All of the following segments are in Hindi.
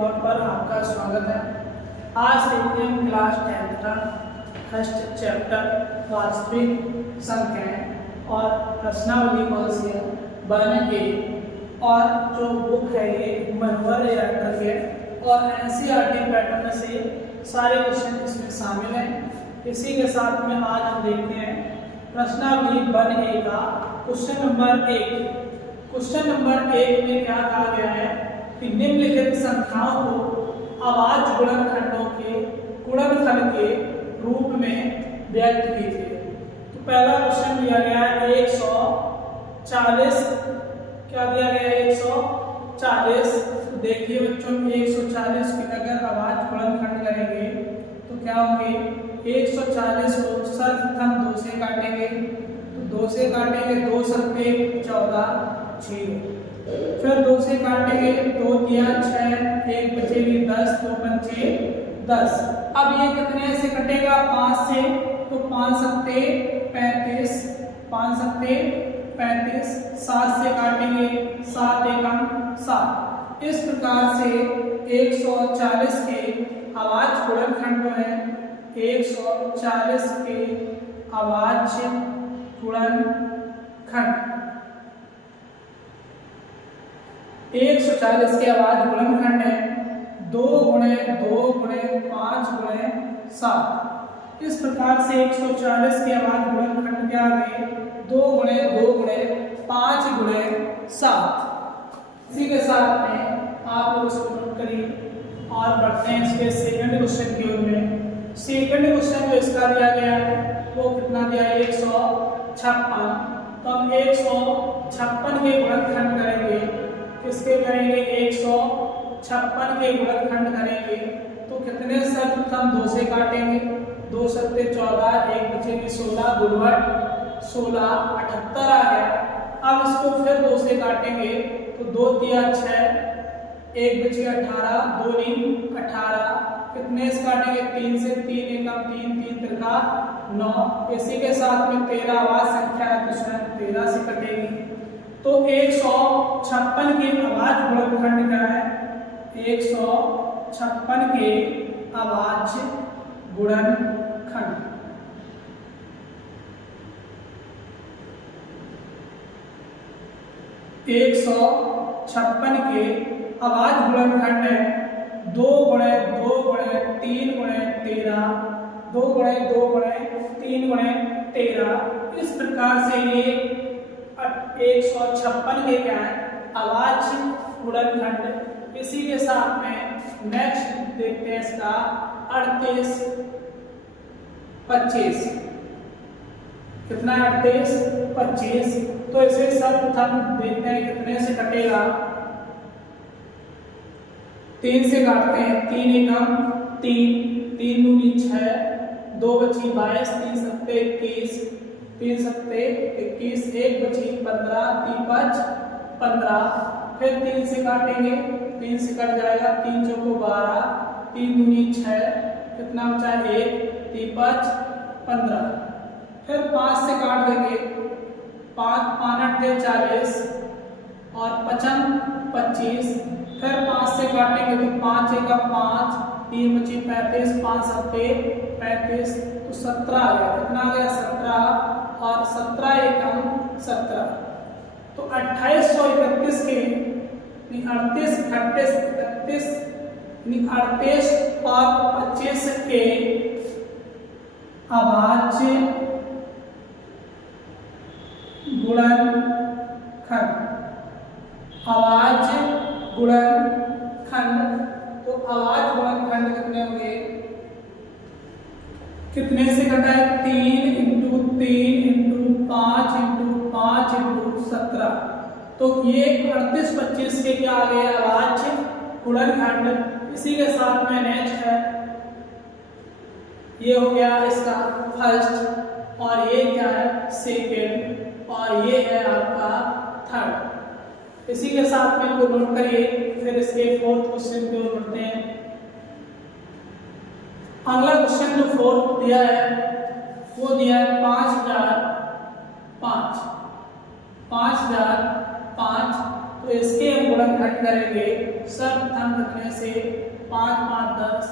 ब्लॉग पर आपका स्वागत है। आज देखते हैं क्लास 10th का फर्स्ट चैप्टर वास्तविक संख्याएं और प्रश्नावली कौन सी है बनेंगे। और जो बुक है ये मनोहर यात्रा है और NCERT पैटर्न में से सारे क्वेश्चन इसमें शामिल हैं। इसी के साथ में आज हम देखते हैं प्रश्नावली बन ए का क्वेश्चन नंबर 1। क्वेश्चन नंबर 1 में क्या कहा गया है कि निम्नलिखित संख्याओं को अभाज्य गुणनखंडों के गुणनफल के रूप में व्यक्त कीजिए। तो पहला क्वेश्चन दिया गया है 140। क्या दिया गया है 140। तो देखिए बच्चों 140 की अगर अभाज्य गुणनखंड करेंगे तो क्या होंगे 140 को सर्वप्रथम 2 से काटेंगे। तो 2 से काटेंगे 2 सत्ते 14 0। फिर 2 से काटेंगे 2 तिया 6 1 बचेगी 10 2 पंचे 10। अब ये कितने से कटेगा 5 से। तो 5 सत्ते 35 5 सत्ते 35। 7 से काटेंगे 7 एकम 7। इस प्रकार से 140 के अभाज्य गुणनखंड है 140 के अभाज्य गुणनखंड 140 के अभाज्य गुणनखंड है 2 गुणे 2 गुणे 5 गुणे 7। इस प्रकार से 140 के अभाज्य गुणनखंड क्या आ गए 2 गुणे 2 गुणे 5 गुणे 7। इसी के साथ में आप लोग इसको नोट करिए और बढ़ते हैं इसके सेकंड क्वेश्चन की ओर में। सेकंड क्वेश्चन जो इसका दिया गया है वो कितना दिया है 156। तो हम 156 के गुणनखंड करेंगे। किसके करेंगे 156 के गुणनखंड करेंगे तो कितने सर्वप्रथम 2 से काटेंगे 2 सत्ते 14 1 बचेगी 16 गुणवट 16 78 आ गया। अब इसको फिर 2 से काटेंगे तो 2 तिया 6 1 बचेगा 18 2 नीम 18। कितने से काटेंगे 3 से 3 एकम 3 3 त्रिका 9। इसी के साथ में 13 अभाज्य संख्या है तो स्वयं 13 से कटेगी। तो 156 के अभाज्य गुणनखंड क्या है 156 के अभाज्य गुणनखंड 156 के अभाज्य गुणनखंड है 2 गुणे 2 गुणे 3 गुणे 13 2 गुणे 2 गुणे 3 गुणे 13। इस प्रकार से ये 156 के क्या है अभाज्य गुणनखंड। इसी के साथ में नेक्स्ट देखते हैं इसका 38 25। कितना 38 25। तो इसे सर्वप्रथम देखते हैं कितने से कटेगा 3 से काटते हैं 3 एकम 3 3 दूनी 6 2 बची 22 3 सत्ते 21 3 सत्ते 21 1 बची 15 3 5 15। फिर 3 से काटेंगे 3 से कट जाएगा 3 चौको 12 3 दूनी 6 कितना बचा 1 3 5 15। फिर 5 से काट देंगे 5 5 8 40 और 55 25। फिर 5 से काटेंगे तो 5 एकम 5 3 बची 35 5 सत्ते 35 तो 17 आ गया। कितना आ गया 17 और 17 एकम 17। तो 2831 के 38 और 25 के अभाज्य गुणनखंड अभाज्य गुणनखंड। तो अभाज्य गुणनखंड कितने होंगे कितने से कटा है 3 इंटू 3 इंटू 5 इंटू 5 इंटू 17। तो ये 38 25 के क्या आ गए अभाज्य गुणनखंड। इसी के साथ में नेक्स्ट है ये हो गया इसका फर्स्ट और ये क्या है सेकेंड और ये है आपका थर्ड। इसी के साथ में इनको नोट करिए। फिर इसके फोर्थ क्वेश्चन की ओर बढ़ते हैं। अगला क्वेश्चन जो फोर्थ दिया है वो दिया है 5005 5005। तो इसके हम गुणनखंड करेंगे सर्वप्रथम कितने से 5 5 10,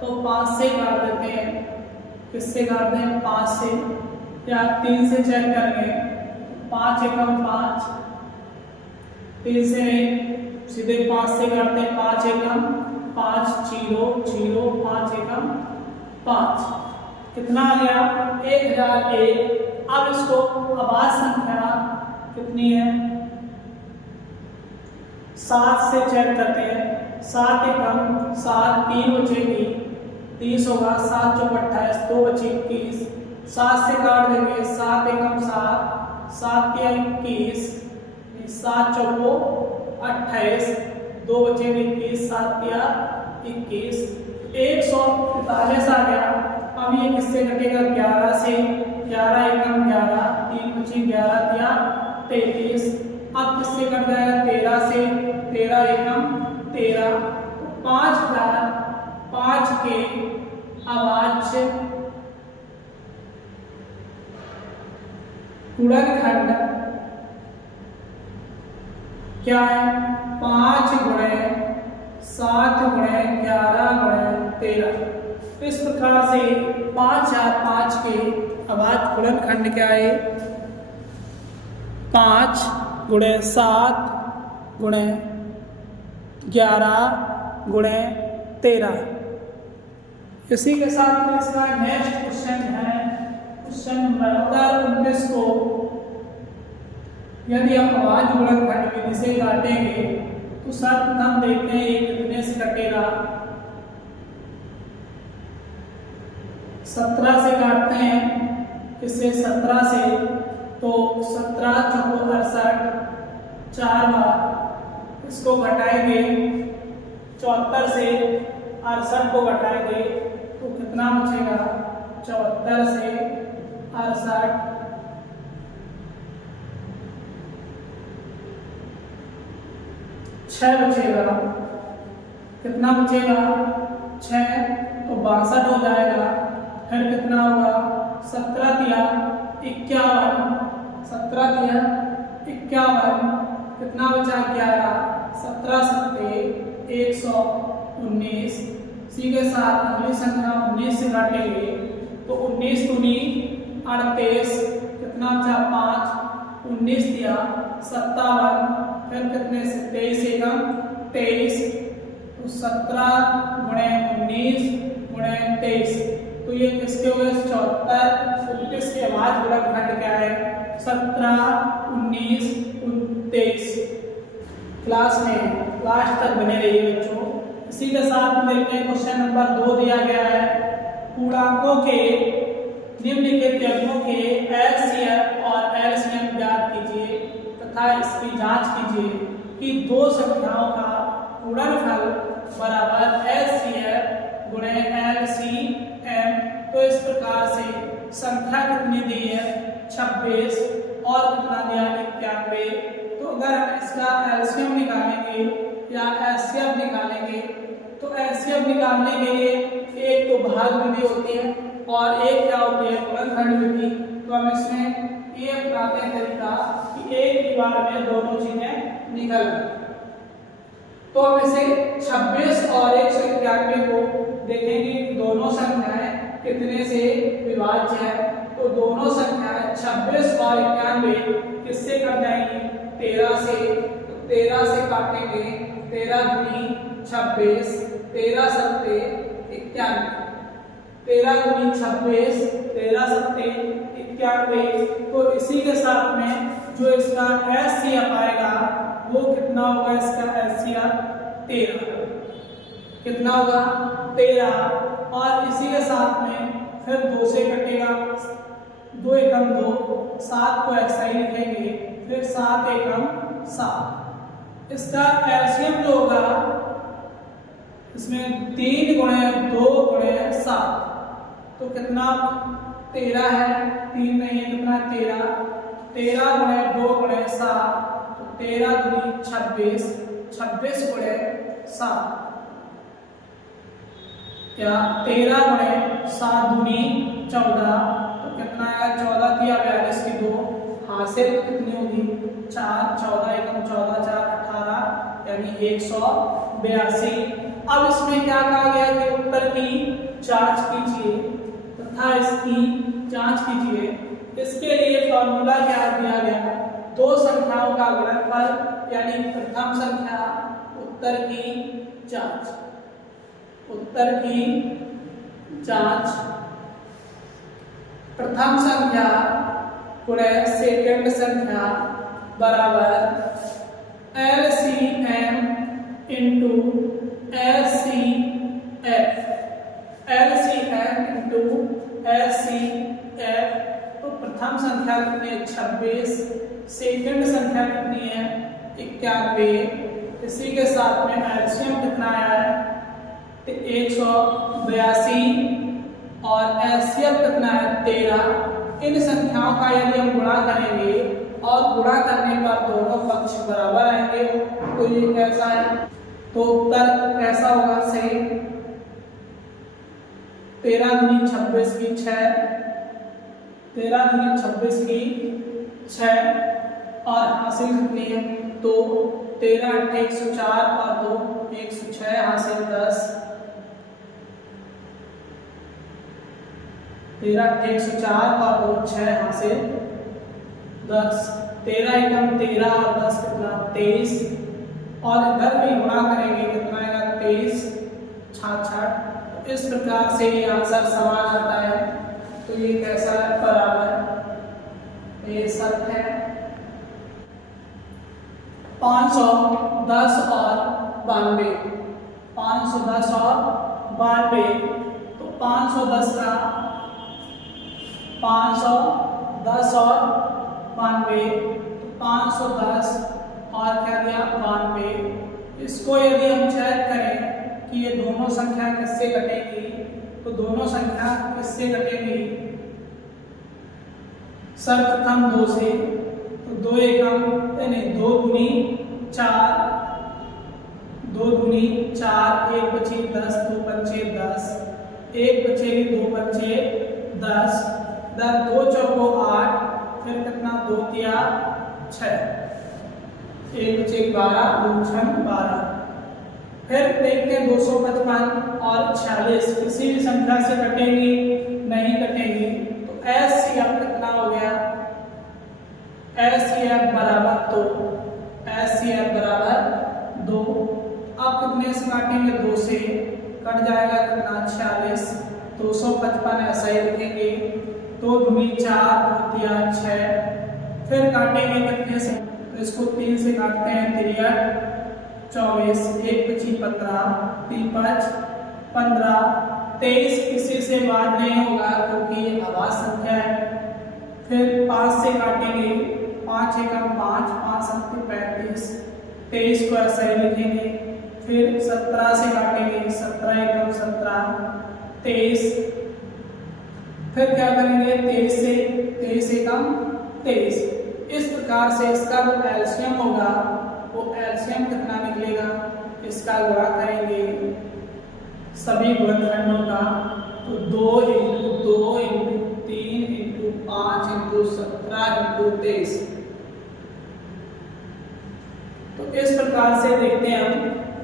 तो 5 से काट देते हैं। किससे काटते हैं? 5 से, या 3 से चेक करेंगे। 5 एकम 5, 3 से नहीं, सीधे 5 से काटते हैं। 5 एकम 5 0 0, 5 एकम 5, कितना आ गया? 1001। अब इसको अभाज्य संख्या कितनी है 7 से चेक करते हैं। 7 एकम 7, 3 बचेगी 30 होगा, 7 चौक 28, 2 बचे 21, 7 से काट देंगे। 7 एकम 7, 7 तिया 21, 7 चौको 28, 2 बचेंगे 21, 7 तिया 21, 145 आ गया। अब ये किससे कटेगा? 11 से, 11 एकम 11, 3 बचे 11 तिया 33, अब किससे कट जाएगा? 13 से, 13 एकम 13, 5005 के अभाज्य गुणनखंड क्या है? 5 गुणे 7 गुणे 11 गुणे 13। तो इस प्रकार से 5 4 5 के अभाज्य गुणनखंड क्या है? 5 गुणे 7 गुणे 11 गुणे 13। इसी के साथ में इसका नेक्स्ट क्वेश्चन है क्वेश्चन नंबर 19 को यदि हम अभाज्य गुणनखंड विधि से काटेंगे तो सर्वप्रथम देखते हैं ये कितने से कटेगा। 17 से काटते हैं। किससे? 17 से, तो 17 चौको 68, 4 बार इसको घटाएंगे। 74 से 68 को घटाएंगे तो कितना बचेगा? 74 से 68, 6 बचेगा। कितना बचेगा? 6, तो 62 हो जाएगा। फिर कितना होगा? 17 तिया 51, 17 तिया 51, कितना बचा? 11, 17 सत्ते 119। इसी के साथ अगली संख्या 19 से काटेंगे तो 19 दूनी 38, कितना बचा? 5, 19 दिया 57, फिर कितने से? 23 एकम 23, तो 17 गुणे 19 गुणे 23, तो ये किसके हो गए? 74। 29 के अभाज्य गुणनखंड क्या है? 17 19 23। क्लास में लास्ट तक बने रहिए बच्चों। इसी के साथ में देखते हैं क्वेश्चन नंबर 2 दिया गया है। पूर्णांकों के निम्नलिखित अंकों के एलसीएम और एलसीएम ज्ञात कीजिए तथा इसकी जांच कीजिए कि दो संख्याओं का गुणनफल बराबर एलसीएम गुणे एलसीएम। तो इस प्रकार से संख्या कितनी दी है? 26 और कितना दिया? 91। तो अगर हम इसका एलसीएम निकालेंगे या एचसीएफ निकालेंगे तो एचसीएफ निकालने के लिए एक तो भाग विधि होती है और एक क्या होती है? गुणनखंड विधि। तो हम इसमें ये अपनाते हैं तरीका कि एक ही बार में दोनों चीजें निकल गई। तो हम इसे 26 और 191 को देखेंगे दोनों संख्याएं कितने से विभाज्य है। तो दोनों संख्याएं 26 और 91 किससे कट जाएंगी? 13 से। तो 13 से काटेंगे, 13 दूनी 26, 13 सत्ते 91, 13 दूनी 26, 13 सत्ते 91। तो इसी के साथ में जो इसका एचसीएफ आएगा वो कितना होगा? इसका एचसीएफ 13। कितना होगा? 13। और इसी के साथ में फिर 2 से कटेगा, 2 एकम 2, 7 को ऐसा ही लिखेंगे, फिर 7 एकम 7। इसका एलसीएम जो होगा इसमें 3 गुणे 2 गुणे 7, तो कितना? 13 है, 3 नहीं है, कितना? 13। 13 गुणे 2 गुणे 7, तो 13 दूनी 26, 26 गुणे 7 या 13 गुणे 7 दूनी 14, तो कितना आएगा? 14 42 की 2 हासिल कितनी होगी? 4, 14 एकम 14, 4 18, यानी 182। अब इसमें क्या कहा गया कि उत्तर की जांच कीजिए तथा इसकी जांच कीजिए। इसके लिए फॉर्मूला क्या दिया गया है, दो संख्याओं का गुणनफल यानी प्रथम संख्या उत्तर की जांच, उत्तर की जांच प्रथम संख्या गुणे सेकंड संख्या बराबर LCM into LCF, LCM into LCF। तो प्रथम संख्या कितनी है 26, सेकंड संख्या कितनी है 91, इसी के साथ में एलसीएम कितना आया है 182 और एलसीएफ कितना है 13। इन संख्याओं का यदि हम गुणा करेंगे और गुणा करने पर दोनों पक्ष बराबर आएंगे तो ये कैसा है, तो उत्तर कैसा होगा सही। 13 दूनी 26 की 6, 13 दूनी 26 की 6 और हासिल कितनी है तो 13 8 104 और 2 106 हासिल 10, 13 8 104 और 2 6 हासिल 10, 13 एकम 13 और 10 कितना 23 और इधर भी गुणा करेंगे कितना आएगा 23 66। इस प्रकार से ये आंसर समान आता है। तो ये कैसा है बराबर, ये सत्य है। 510 और 92, 510 और 92, तो 510 का 510 और 92, तो 510 और क्या दिया 92। इसको यदि हम चेक करें कि ये दोनों संख्या किससे कटेगी, तो दोनों संख्या किससे कटेगी, सर्वप्रथम 2 से, तो 2 एकम यानी 2 दूनी 4, 2 दूनी 4, 1 बचे 10, 2 पंचे 10, 1 बचेगी 2 पंचे 10, 2 चौको 8, फिर कितना 2 तिया 6, 1 बचे 12, 2 छम 12। फिर देखते हैं 255 और 46 किसी भी संख्या से कटेंगी नहीं कटेंगी, तो एचसीएफ कितना हो गया, एचसीएफ बराबर 2, एचसीएफ बराबर 2। अब कितने से काटेंगे 2 से, कट जाएगा कितना 46, 255 ऐसा ही लिखेंगे, 2 दूनी 4, 2 तिया 6, फिर काटेंगे कितने से, तो इसको 3 से काटते हैं 3 24, 1 बची 15, 3 5 15, 23 किसी से बात नहीं होगा क्योंकि ये आवाज संख्या है। फिर 5 से काटेंगे, 5 एकम 5, 5 7 35, 23 को ऐसा ही लिखेंगे। फिर 17 से काटेंगे, 17 एकम 17, 23, फिर क्या करेंगे 23 से, 23 एकम 23। इस प्रकार से इसका जो एलसीएम होगा वो एलसीएम कितना निकलेगा, इसका गुणा करेंगे सभी गुणनखंडों का, तो 2 × 2 × 3 × 5 × 17 × 23। तो इस प्रकार से देखते हैं हम,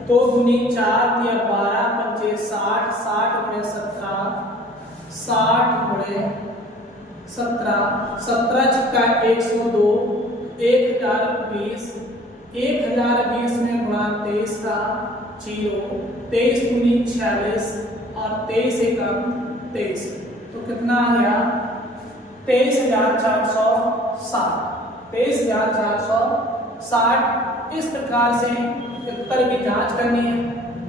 2 दूनी 4 या 12 पंचे 60, 60 गुणे 17, 60 गुणे 17, 17 छिक्का 102, 1020, 1020 में गुणा 23 का 0, 23 दूनी 46 और 23 एकम 23, तो कितना आ गया 23460, 23460। इस प्रकार से उत्तर की जांच करनी है।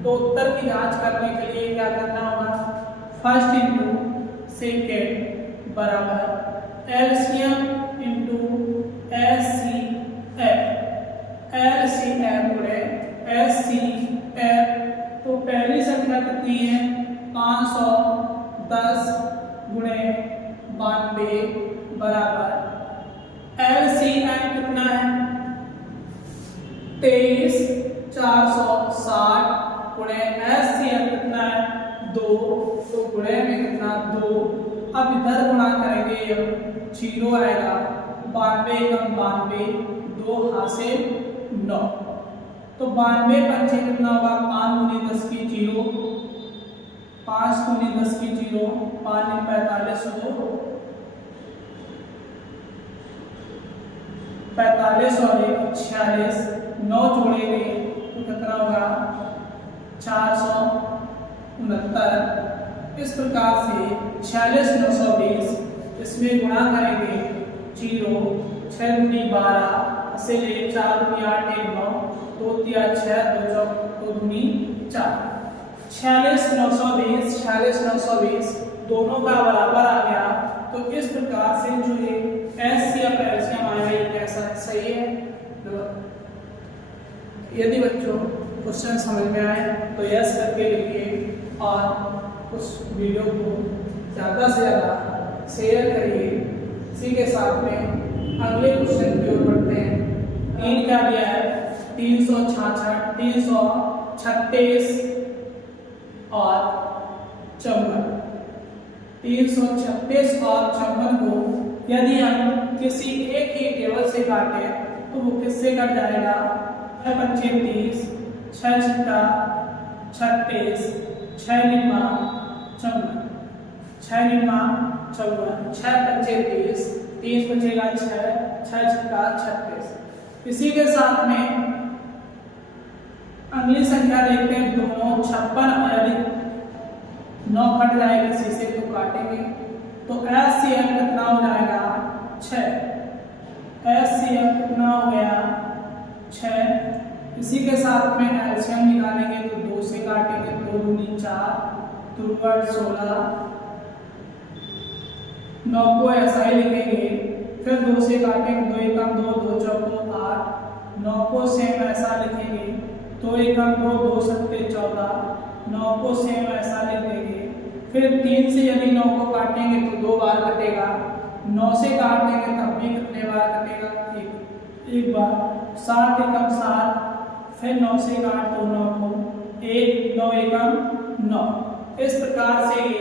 तो उत्तर की जांच करने के लिए क्या करना होगा, फर्स्ट इंटू सेकेंड बराबर एलसीएम इंटू एचसीएफ, एलसीएम गुणे एचसीएफ। तो पहली संख्या कितनी है 510 गुणे 92 बराबर एलसीएम कितना है 23460 गुणे एचसीएफ कितना है 2, तो गुणे में कितना 2। अब इधर गुणा करेंगे, 0 आएगा, 92 कम 92, 2 हासिल 9। तो तो 92 पंचे कितना होगा, 5 दूनी 10 की 0, 5 दूनी 10 की 0, 5 दूनी 45 2, 45 और 1 46, 9 जोड़ेंगे तो कितना होगा 469। इस प्रकार से 46 920 इसमें गुणा करेंगे 0, 6 दूनी 12 से ले 4 दूनी 8 1 9, 2 तिया 6 2 चौक 2 दूनी 4, 46 920 46 920 दोनों का बराबर आ गया। तो इस प्रकार से जो ये एचसीएफ एलसीएम आया ये कैसा है, सही है। यदि बच्चों क्वेश्चन समझ में आए तो यस करके लिखिए और उस वीडियो को ज़्यादा से ज़्यादा शेयर करिए। इसी के साथ में अगले क्वेश्चन की ओर बढ़ते हैं। 3 क्या दिया है, 366 336 और 54। 336 और 54 को यदि हम किसी एक ही टेबल से काटें तो वो किससे कट जाएगा, 6 पंचे 30, 6 छक्का 36, 6 निम्मा 54, 6 निम्मा 54, 6 पंचे 30, 30 बचेगा 6, 6 छक्का 36। इसी के साथ में अगली संख्या देखते हैं, दोनों 56 यदि 9 कट जाएगा किसी से तो काटेंगे तो एचसीएफ कितना हो जाएगा 6, एचसीएफ कितना हो गया 6। इसी के साथ में एलसीएम निकालेंगे तो 2 से काटेंगे, 2 दूनी 4, 2 16, 9 को ऐसा ही लिखेंगे, फिर 2 से काटेंगे, 2 एकम 2, 2 चौको 8, 9 को सेम ऐसा लिखेंगे, 2 एकम 2, 2 सत्ते 14, 9 को सेम ऐसा लिख देंगे। फिर 3 से यदि 9 को काटेंगे तो 2 बार कटेगा, 9 से काट देंगे तब भी कितने बार कटेगा, एक बार, 7 एकम 7, फिर 9 से काट दो 9 को, 1 9 एकम 9। इस प्रकार से ये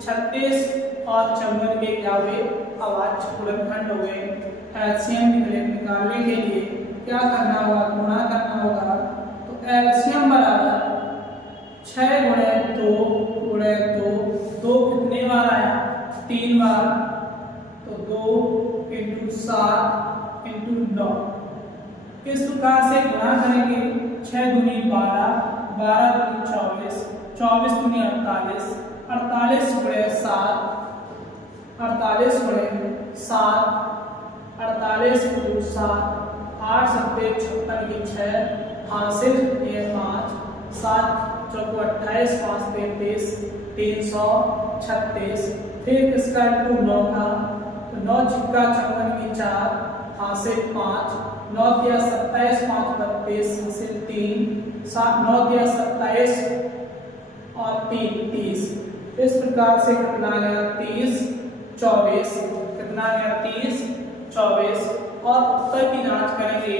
36 और 54 के क्या हुए, अवाच्य गुणनखंड हुए। एलसीएम निकालने के लिए क्या करना होगा, गुणा करना होगा। तो एलसीएम बराबर 6 गुणे 2 गुणे 2, 2 कितने बार आया, 3 बार, तो 2 × 7 × 9। इस प्रकार से गुणा करेंगे, 6 दूनी 12, 12 दूनी 24, 24 दूनी 48, 48 गुणे 7, 48 गुणे 7, 48 × 7, 8 सत्ते 56 की 6, हासिल ये 5, 7 चौको 28, 5 33, 336। फिर इसका इंटू 9 का, तो 9 छिक्का 56 की 4, हासिल 5, 9 दिया 27, 5 32, हासिल 3, 7 9 दिया 27 और 3 30। इस प्रकार से कितना गया 30 24, कितना गया 30 24। और उत्तर की जांच करेंगे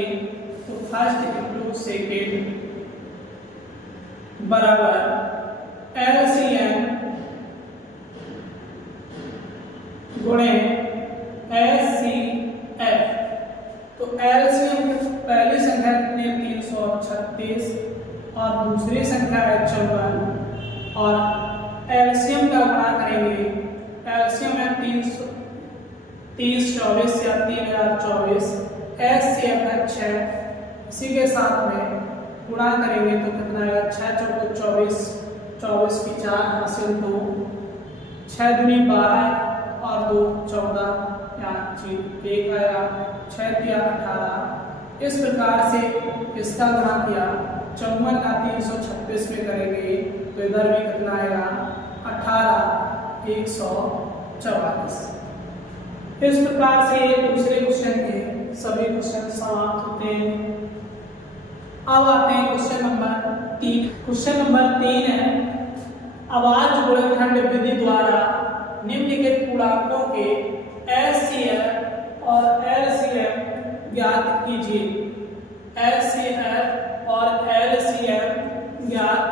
तो फर्स्ट इंटू सेकेंड बराबर एलसीएम गुणे एचसीएफ। तो एलसीएम पहली संख्या कितनी है 336 और दूसरी संख्या है 54 और एलसीएम का गुणा करेंगे, एलसीएम है 30 24 या 3024, एचसीएफ है 6। इसी के साथ में गुणा करेंगे तो कितना आएगा 6 चौको 24, 24 की 4 हासिल 2, 6 दूनी 12 और 2 14 या 1 आएगा, 6 तिया 18। इस प्रकार से इसका गुणा किया, 54 का 336 में करेंगे तो इधर भी कितना आएगा 18 144। इस प्रकार से दूसरे क्वेश्चन के सभी क्वेश्चन समाप्त होते हैं। अब आते हैं क्वेश्चन नंबर 3। क्वेश्चन नंबर 3 है, अवाच्य गुणनखंड विधि द्वारा निम्नलिखित पूर्णांकों के एचसीएफ और एलसीएम ज्ञात कीजिए। एचसीएफ और एलसीएम ज्ञात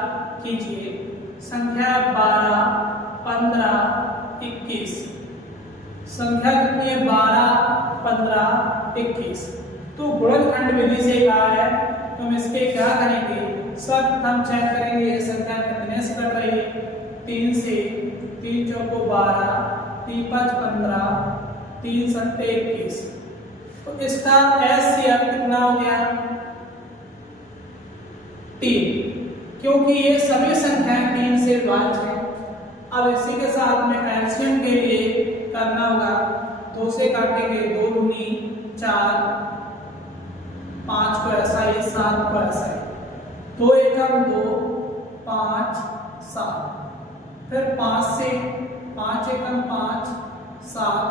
कीजिए। संख्या 12 15 21। संख्या कितनी है 12 15 21। तो गुणनखंड विधि से कहा है तो हम इसके क्या करेंगे, सर्वप्रथम चेक करेंगे ये संख्या कितने से कट रही है। 3 से, 3 चौको 12, 3 5 15, 3 7 21। तो इसका एचसीएफ कितना हो गया, 3, क्योंकि ये सभी संख्याएं 3 से विभाज्य हैं। अब इसी के साथ में एलसीएम के लिए करना होगा, 2 से काटेंगे, 2 दूनी 4, 5 को ऐसा ही, 7 को ऐसा ही, 2 एकम 2, 5 7, फिर 5 से, 5 एकम 5, 7,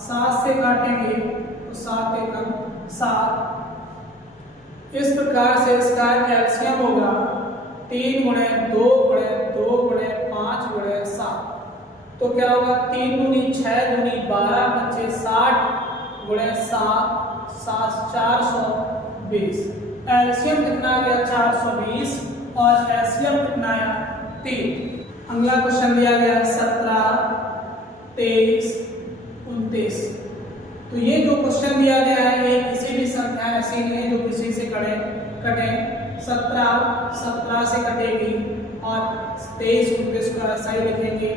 7 से काटेंगे तो 7 एकम 7। इस प्रकार से इसका एलसीएम होगा 3 गुणे 2 गुणे 2 गुणे 5 गुणे 7। तो क्या होगा, 3 दूनी 6 दूनी 12 25 60 गुणे 7 7 420। एलसीएम कितना आ गया, 420, और एलसीएम कितना आया, 3। अगला क्वेश्चन दिया गया 17 23 29। तो ये जो क्वेश्चन दिया गया है ये किसी भी संख्या ऐसी नहीं है जो किसी से कटे। 17 से कटेगी और 23 29 को ऐसा ही लिखेंगे।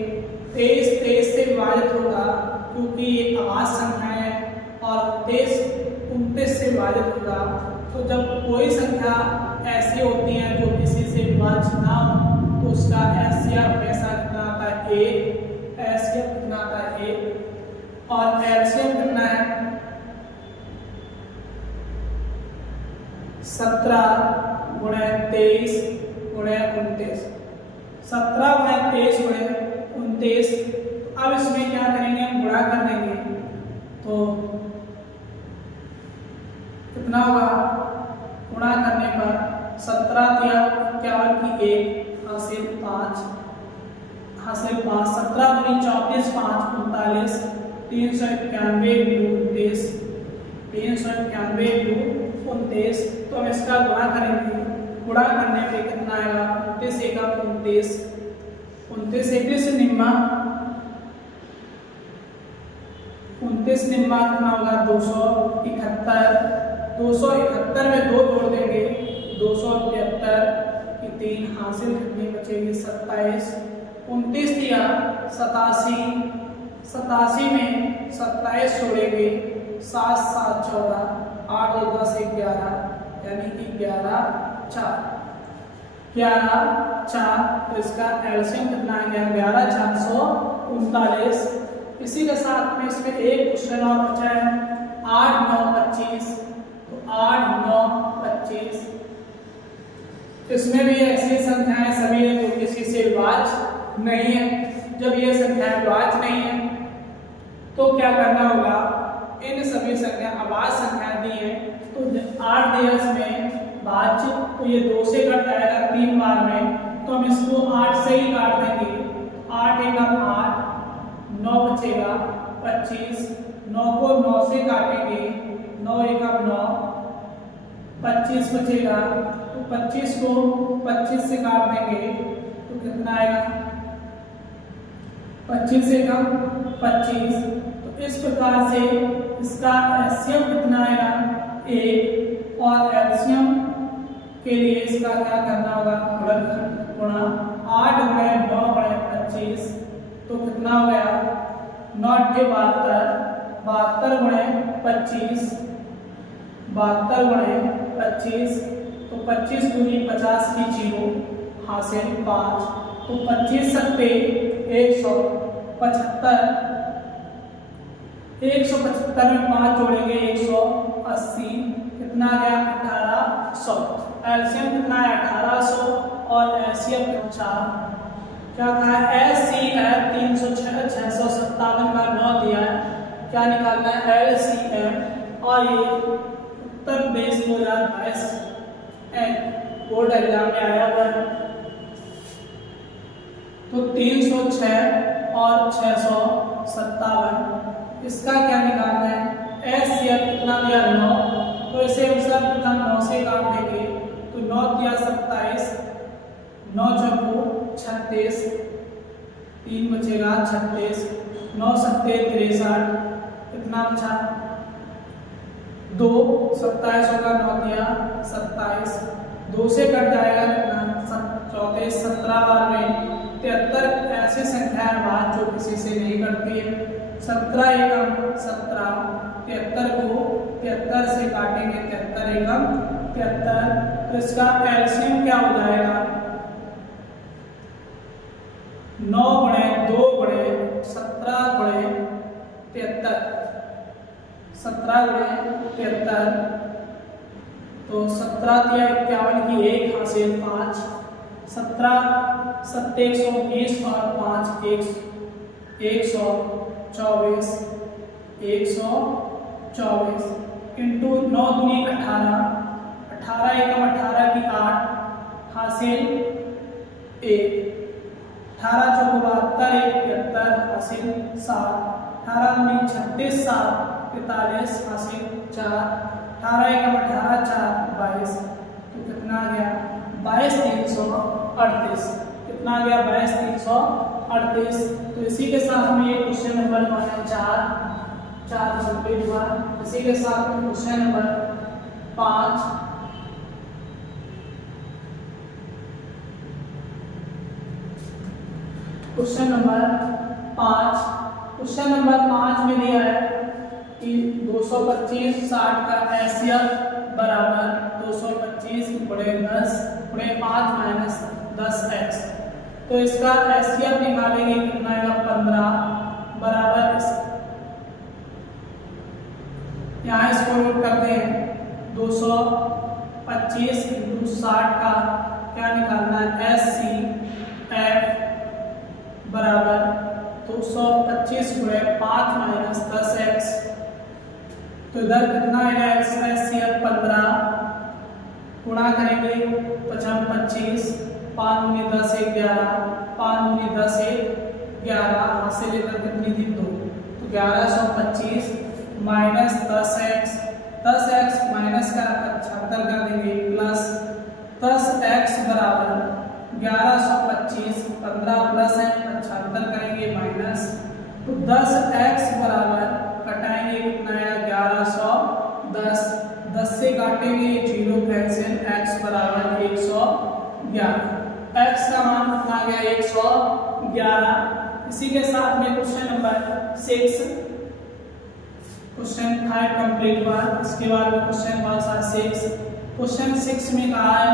23 से विभाजित होगा क्योंकि ये अभाज्य संख्या है, और 23 29 से विभाजित होगा। तो जब कोई संख्या ऐसी होती है जो किसी से विभाज्य ना हो तो उसका एचसीएफ हमेशा कितना आता है, 1। एचसीएफ कितना आता है, 1, और एलसीएम कितना है, 17 गुणे 23 गुणे 29। 17 गुणे 23 गुणे 29। अब इसमें क्या करेंगे, हम गुणा कर देंगे तो कितना होगा, गुणा करने पर 17 दिया 51 की 1 हासिल 5 हासिल 5, 17 दूनी 34 5 39, 391 29, 391 29। तो हम इसका गुणा करेंगे, गुणा करने पे कितना आएगा, 29 एका 29, 29 21 निम्मा, 29 निम्मा कितना होगा, 271। 271 में 2 जोड़ देंगे, 273 की 3 हासिल कितनी बचेगी, 27। 29 दिया 87, 87 में 27 छोड़ेंगे, 7 7 14, 8 और 10 11, यानी कि 11 4, 11 4। तो इसका एलसीएम कितना आ गया, 11 439। इसी के साथ में इसमें एक क्वेश्चन और बचा है, 8 9 25। तो 8 9 25, इसमें भी ऐसी संख्याएं सभी हैं जो किसी से विभाज्य नहीं है। जब ये संख्याएं विभाज्य नहीं है तो क्या करना होगा, इन सभी संख्या अभाज्य संख्याएं दी है तो 8 दिया इसमें भाज्य, तो ये 2 से कट जाएगा 3 बार में, तो हम इसको 8 से ही काट देंगे। 8 एकम 8, 9 बचेगा 25, 9 को 9 से काटेंगे, 9 एकम 9, 25 बचेगा। तो 25 को 25 से काट देंगे तो कितना आएगा, 25 एकम 25। तो इस प्रकार से इसका एलसीएम कितना आएगा, 1, और एलसीएम के लिए इसका क्या करना होगा, गुणा 8 गुणे 9 गुणे 25। तो कितना हो गया, 9 के 72, 72 गुणे 25, 72 गुणे 25। तो 25 दूनी 50 की 0 हासिल 5। तो 25 सत्ते 175, 175 में 5 जोड़ेंगे 180, कितना गया 1800। एलसीएम कितना है 1800, और एचसीएफ 4 क्या कहा है, एचसीएफ 657 का 9 दिया है, क्या निकालना है एलसीएम। और ये उत्तर प्रदेश 2022 बोर्ड एग्जाम में आया हुआ है। तो 306 और 657, इसका क्या निकालना है, एचसीएफ कितना दिया 9, तो इसे हम सर्वप्रथम 9 से काट देंगे। तो 9 दिया 27, 9 चौको 36, 3 बचेगा 36, 9 सत्ते 63, कितना बचा 2 27 होगा, 9 दिया 27, 2 से कट जाएगा कितना 34, 17 बार में 73 ऐसी संख्या है बात जो किसी से नहीं कटती है। 17 एकम 17, 73 को 73 से काटेंगे, 73 एकम 73, तो इसका एलसीएम क्या हो जाएगा 9 गुणे 2 गुणे 17 गुणे 73, 17 गुणे 73, तो 17 दिया 51 की 1 हासिल 5, 17 7 120 और 5 124, 124 इंटू 9 दूनी 18, 18 एकम 18 की 8 हासिल 1, 18 चौको 72, 73 हासिल 7, 18 दूनी 36, 7 45 हासिल 4, 18 एकम 18 4 22, तो कितना आ गया 22 338, कितना आ गया 22 338। तो इसी के साथ में ये क्वेश्चन नंबर 4 कंप्लीट हुआ। इसी के साथ में क्वेश्चन नंबर 5, क्वेश्चन नंबर 5 में दिया है कि 225 60 का एचसीएफ बराबर 225 गुणे 10 गुणे 5 माइनस 10x, तो इसका एचसीएफ निकालेंगे कितना आएगा 15 बराबर यहाँ इसको नोट करते हैं 225 इंटू 60 का क्या निकालना है एचसीएफ बराबर 225 गुणे 5 माइनस 10x, तो इधर कितना आएगा एचसीएफ 15 गुणा करेंगे 25, 5 दूनी 10 11, 5 दूनी 10 11 हासिल इधर कितनी थी 2, तो 1125 माइनस 10x माइनस का 75 कर देंगे प्लस 10x बराबर 1125, 15 प्लस है 75 करेंगे माइनस, तो 10x बराबर कटाएंगे कितना है 1110, 10 से काटेंगे 0 कैंसिल, x बराबर 111, x का मान कितना आ गया 111। इसी के साथ में क्वेश्चन नंबर 6 क्वेश्चन 5 कंप्लीट हुआ। इसके बाद में क्वेश्चन 6, क्वेश्चन 6 में कहा है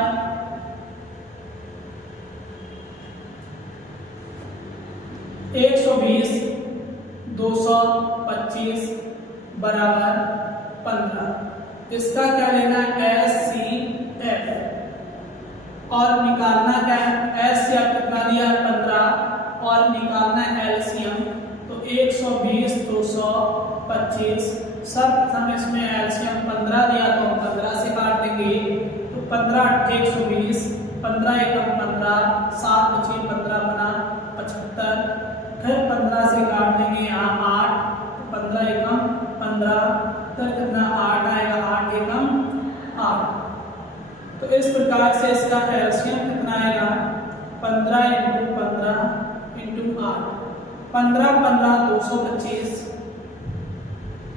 120 225 बराबर 15, इसका क्या लेना है एचसीएफ और निकालना क्या है एचसीएफ कितना दिया 15 और निकालना है एलसीएम, तो 120 225 सब हम इसमें एलसीएम 15 दिया तो 15 से काट देंगे, तो 15 120, 15 एकम 15, 7 बची 15 बना 75, फिर 15 से काट देंगे यहाँ 8, तो 15 एकम 15, तो कितना 8 आएगा 8 एकम 8, तो इस प्रकार से इसका एलसीएम कितना आएगा 15 इंटू 15 इंटू 8, 15 15 225,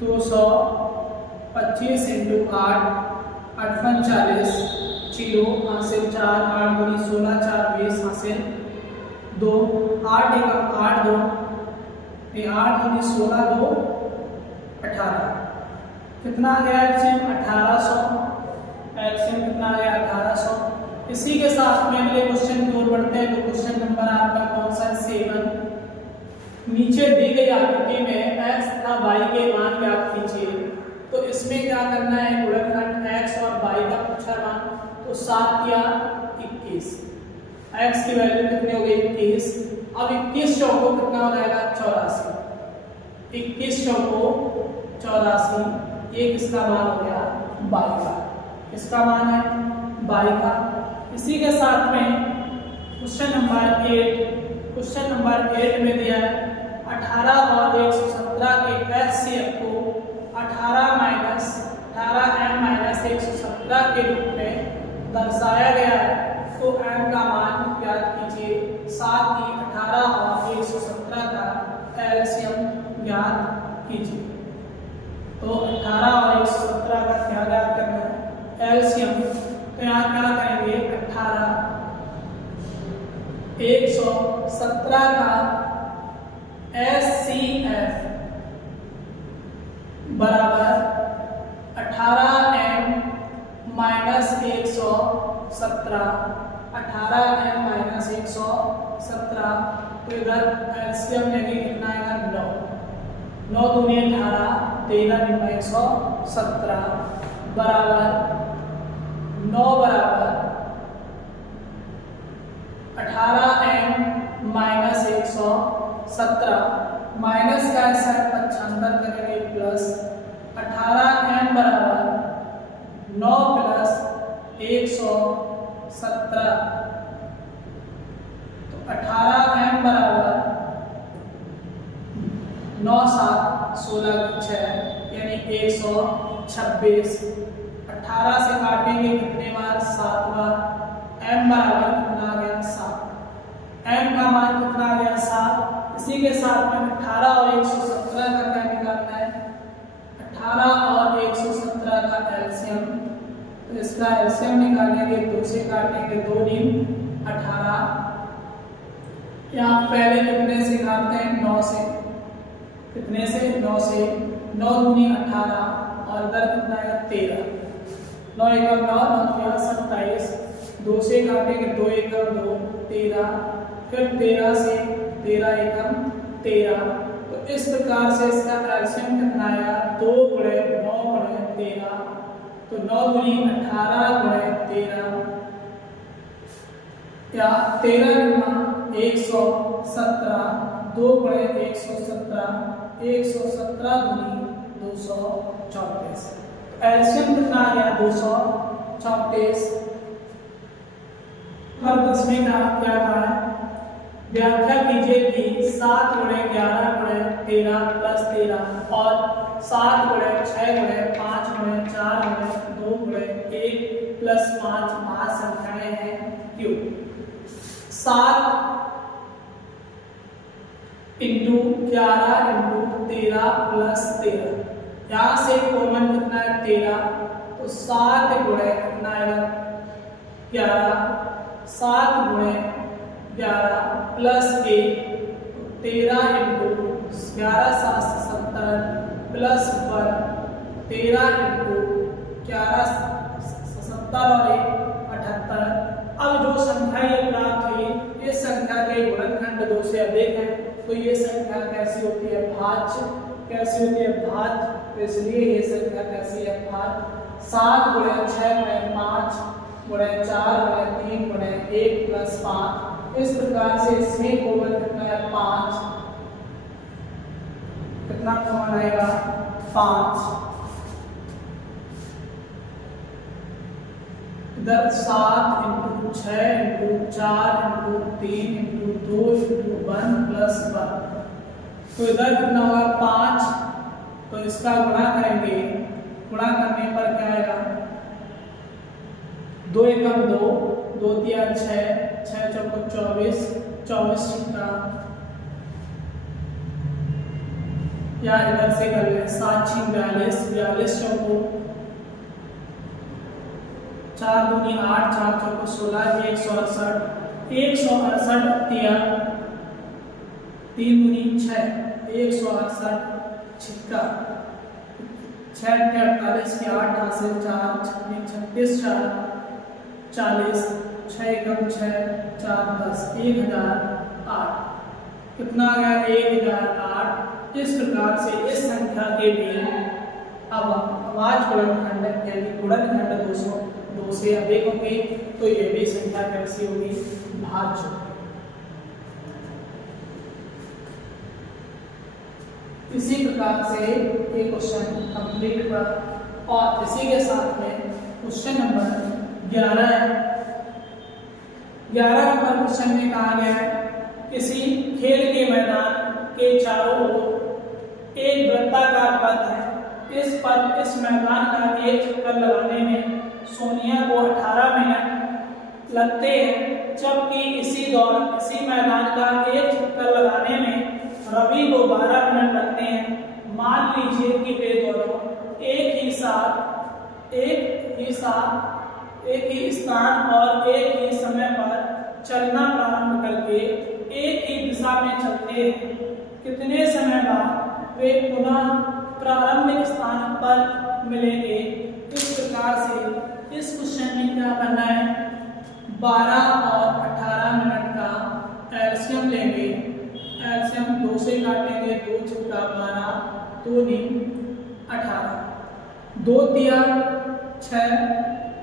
225 इंटू 8 8 40, 0 हासिल 4, 8 दूनी 16, 4 20 हासिल 2, 8 एकम 8 2, 8 दूनी 16 2 18, कितना आ गया एलसीएम 1800, एलसीएम कितना आ गया 1800। इसी के साथ में अगले क्वेश्चन की ओर बढ़ते हैं, तो क्वेश्चन नंबर आपका कौन सा 7, नीचे दी गई आकृति में x तथा y के मान ज्ञात कीजिए, तो इसमें क्या करना है गुणनखंड x और y का पूछा मान, तो 7 या 21, x की वैल्यू कितनी हो गई 21, अब 21 चौको कितना हो जाएगा 84, 21 चौको 84, ये किसका मान हो गया y का, किसका मान है y का। इसी के साथ में क्वेश्चन नंबर 8 में दिया है 18 और 117 के एचसीएफ को 18 m माइनस 117 के रूप में दर्शाया गया है, तो m का मान ज्ञात कीजिए, साथ ही 18 और 117 का एलसीएम ज्ञात कीजिए। तो 18 और 117 का क्या ज्ञात करना है, एलसीएम। तो यहाँ क्या करेंगे, 18 117 का SCF बराबर 18m माइनस 117, 18m माइनस 117। तो इधर एलसीएम लेंगे, कितना आएगा 9, 9 दूनी 18, 13 निम्न 117 बराबर 9 बराबर 18m माइनस 117 माइनस का साइन 75 करेंगे प्लस 18m बराबर 9 प्लस 117। तो 18m बराबर 9 7 16 6 यानी 126। 18 से काटेंगे कितने बार, 7 बार। m बराबर कितना आ गया, 7। m का मान कितना आ गया, 7। इसी के साथ में 18 और 117 का क्या निकालना है, 18 और 117 का एलसीएम। तो इसका एलसीएम निकालेंगे, 2 से काटेंगे, 2 × 18। यहाँ पहले कितने से काटते हैं, 9 से। कितने से, 9 से। 9 दूनी 18 और इधर कितना है, 13। 9 एकम 9, 9 27। 2 से काटेंगे, 2 एकम 2 13। फिर 13 से 13 एकम 13। तो इस प्रकार से इसका एलसीएम कितना आएगा, 2 × 9 × 13। तो 9 दूनी 18 × 13 या 13 × 117, 2 × 117, 117 दूनी 234। एलसीएम कितना आ गया, 234। हर 10वें का क्या कहा है, व्याख्या कीजिए कि 7 × 11 × 13 प्लस 13 और 7 × 6 × 5 × 4 × 2 × 1 प्लस 5 5 संख्याएं हैं क्यों। 7 इंटू 11 इंटू 13 प्लस 13, यहाँ से कॉमन कितना है, 13। तो 7 × कितना आएगा, 11। 7 × 11 प्लस 1, 13 इंटू 11 7 70 प्लस 1, 13 इंटू 11 70 और 1 78। अब जो संख्या ये प्राप्त हुई, इस संख्या के गुणनखंड 2 से अधिक है, तो ये संख्या कैसी होती है, भाज्य। कैसी होती है, भाज्य। तो इसलिए ये संख्या कैसी है, भाज्य। 7 × 6 × 5 × 4 × 3 × 1 प्लस 5। इस प्रकार से इसमें कॉमन कितना है, 5। कितना कॉमन आएगा, 5। इधर 7 into 6 into 4 into 3 into 2 into 1 plus 1। तो इधर कितना होगा, 5। तो इसका गुणा करेंगे, गुणा करने पर क्या आएगा, 2 एकम 2, 2 3 6, 6 चौको 24, 24 छिक्का, या इधर से कर लें 7 6 42, 42 चौको 4 दूनी 8, 4 चौको 16, 168, 168 तिया 3 दूनी 6, 168 छिक्का, 6 48 के 8 हासिल 4, 36 4 40, 6 एकम 6 4 10, 1008। कितना आ गया, 1008। इस प्रकार से इस संख्या के लिए अब अभाज्य गुणनखंड यानी गुणनखंड 2 से अधिक होंगे, तो ये भी संख्या कैसी होगी, भाज्य। इसी प्रकार से ये क्वेश्चन कंप्लीट हुआ और इसी के साथ में क्वेश्चन नंबर 11 है। 11 नंबर क्वेश्चन में कहा गया है, किसी खेल के मैदान के चारों ओर एक वृत्ताकार पथ है। इस मैदान का एक चक्कर लगाने में सोनिया को 18 मिनट लगते हैं, जबकि इसी मैदान का एक चक्कर लगाने में रवि को 12 मिनट लगते हैं। मान लीजिए कि वे दोनों एक ही स्थान और एक ही समय पर चलना प्रारंभ करके एक ही दिशा में चलते हैं। कितने समय बाद वे पुनः प्रारंभिक स्थान पर मिलेंगे। इस प्रकार से इस क्वेश्चन में क्या करना है, 12 और 18 मिनट का एलसीएम लेंगे। एलसीएम 2 से काटेंगे, 2 × 12, 2 × 18, 2 × 6,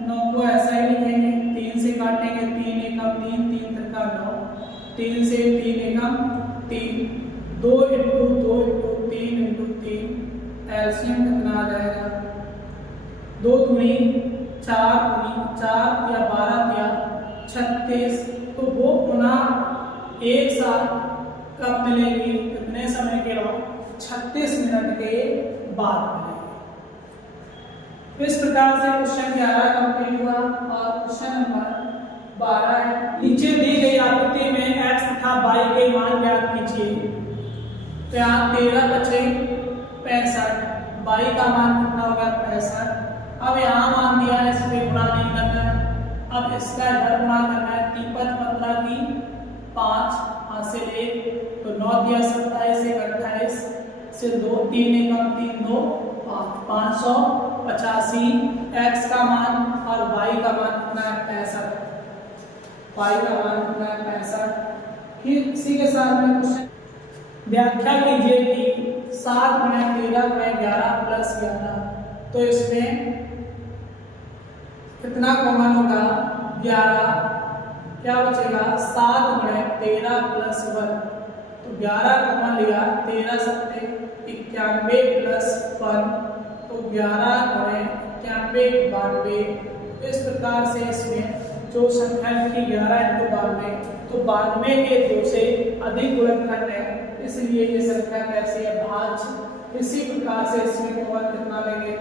9 को ऐसा ही लिखेंगे। 3 से काटेंगे, 3 × 3, 3 × 9, 3 से 3 × 3, 2 × 2 × 3 × 3, एलसीएम कितना आ जाएगा, 2 दूनी 4 दूनी 4 या 12 या 36। तो वो पुनः एक साथ कब मिलेंगी, कितने समय के बाद, 36 मिनट के बाद मिलेंगे। इस प्रकार से क्वेश्चन 11 कंप्लीट हुआ और क्वेश्चन नंबर 12 है। नीचे दी गई आकृति में x तथा y के मान ज्ञात कीजिए। तो यहाँ 13 बचे 65, y का मान कितना होगा 65। अब यहाँ मान दिया है, इसमें गुणा नहीं करना है। अब इसका इधर गुणा करना है। 3 × 15 की 5 हासिल 1, तो 9 दिया 27, 1 28 से 2, 3 × 3 2 5, 585 x का मान और y का मान कितना है 65, y का मान कितना है 65। फिर इसी के साथ में क्वेश्चन व्याख्या कीजिए कि 7 × 13 × 11 + 11, तो इसमें कितना कॉमन होगा 11, क्या बचेगा 7 × 13 + 1, तो 11 कॉमन लिया, 13 सत्ते 91 + 1, तो 11 × 91 92। इस प्रकार से इसमें जो संख्या लिखी 11 × 92, तो 92 के 2 से अधिक गुणनखंड है, इसलिए ये संख्या कैसी है भाज्य। इसी प्रकार से इसमें कॉमन कितना लेंगे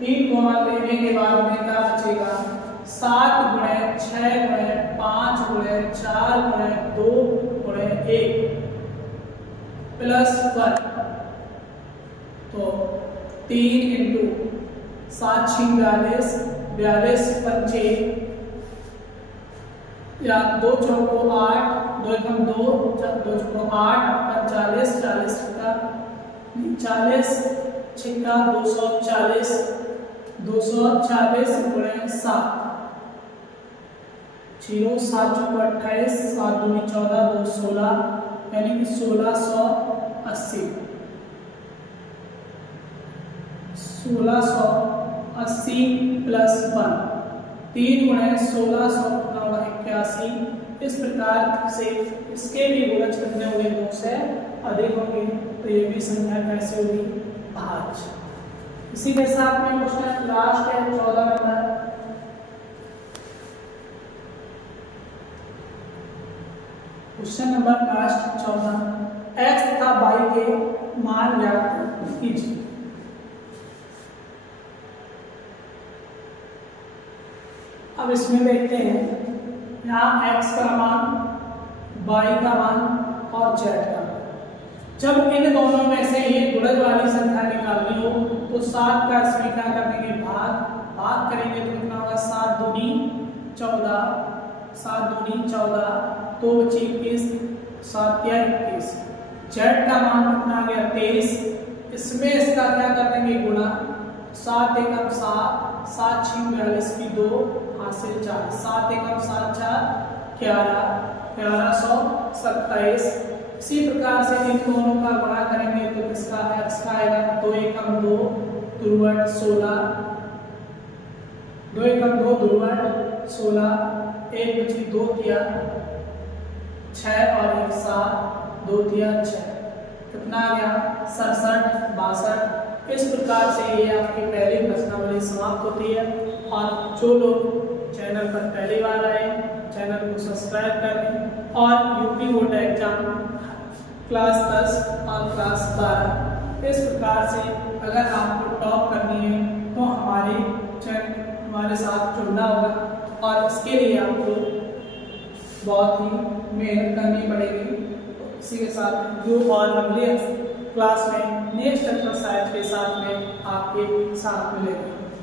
3 कॉमन लेने के बाद में क्या बचेगा 7 × 6 × 5 × 4 × 2 × 1 + 1, तो 3 × 7 × 42, 42 × 5 या 2 × 4 8, 2 × 2 2 × 8 40, 40 का 40 छिक्का 240, 240 × 7, 0 7 × 28, 7 दूनी 14, 2 16, यानी कि 1680, 1680 + 1, 3 × 1600 81। इस प्रकार से इसके भी गुणज कितने होंगे 2 से अधिक होंगे, तो ये भी संख्या कैसे होगी भाज्य। इसी के साथ में क्वेश्चन लास्ट है 14 number. Question number last 14, x तथा y के मान ज्ञात कीजिए। अब इसमें देखते हैं यहाँ x का मान, y का मान और z का मान। जब इन दोनों में से ये गुणज वाली संख्या निकालनी हो तो 7 का इसमें क्या करेंगे भाग करेंगे, तो कितना होगा 7 दूनी 14, 7 दूनी 14, 2 बची 21, 7 या 21। z का मान कितना आ गया 23, इसमें इसका क्या कर देंगे गुणा, 7 × 7, 7 × 42 की 2 हासिल 4, 7 × 7 4 11, 1127। इसी प्रकार से इन दोनों का गुणा करेंगे तो किसका x का आएगा 2 × 2 × 16, 2 × 2 × 16, 1 बची 2 तिया 6 और 1 7, 2 तिया 6, कितना आ गया 67 62। इस प्रकार से ये आपकी पहली प्रश्नावली समाप्त होती है। और जो लोग चैनल पर पहली बार आए चैनल को सब्सक्राइब करें और यूपी बोर्ड एग्जाम क्लास 10 और क्लास 12 इस प्रकार से अगर आपको टॉप करनी है तो हमारे साथ जुड़ना होगा और इसके लिए आपको बहुत ही मेहनत करनी पड़ेगी। इसी के साथ जो और अगले क्लास में नेक्स्ट एक्सरसाइज के साथ में आपके साथ मिलेंगे।